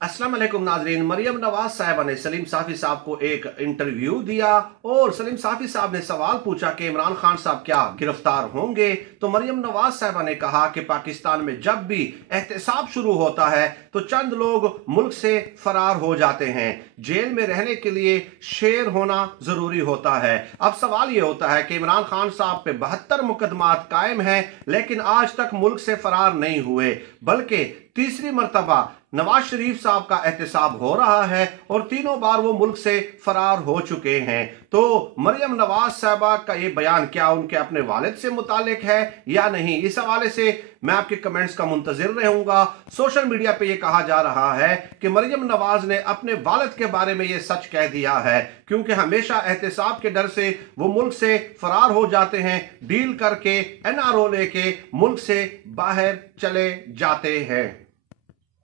अस्सलाम वालेकुम नाजरीन। मरियम नवाज साहिबा ने सलीम साफी साहब को एक इंटरव्यू दिया और सलीम साफी साहब ने सवाल पूछा कि इमरान खान साहब क्या गिरफ्तार होंगे। तो मरियम नवाज साहिबा ने कहा कि पाकिस्तान में जब भी एहतसाब शुरू होता है तो चंद लोग मुल्क से फरार हो जाते हैं। जेल में रहने के लिए शेर होना जरूरी होता है। अब सवाल यह होता है कि इमरान खान साहब पे 72 मुकदमात कायम हैं, लेकिन आज तक मुल्क से फरार नहीं हुए, बल्कि तीसरी मर्तबा नवाज शरीफ साहब का एहतसाब हो रहा है और तीनों बार वो मुल्क से फरार हो चुके हैं। तो मरियम नवाज साहबा का ये बयान क्या उनके अपने वालिद से मुतालिक है या नहीं, इस हवाले से मैं आपके कमेंट्स का मुंतजिर रहूंगा। सोशल मीडिया पे ये कहा जा रहा है कि मरियम नवाज ने अपने वालिद के बारे में ये सच कह दिया है, क्योंकि हमेशा एहतसाब के डर से वो मुल्क से फरार हो जाते हैं, डील करके NRO लेके मुल्क से बाहर चले जाते हैं।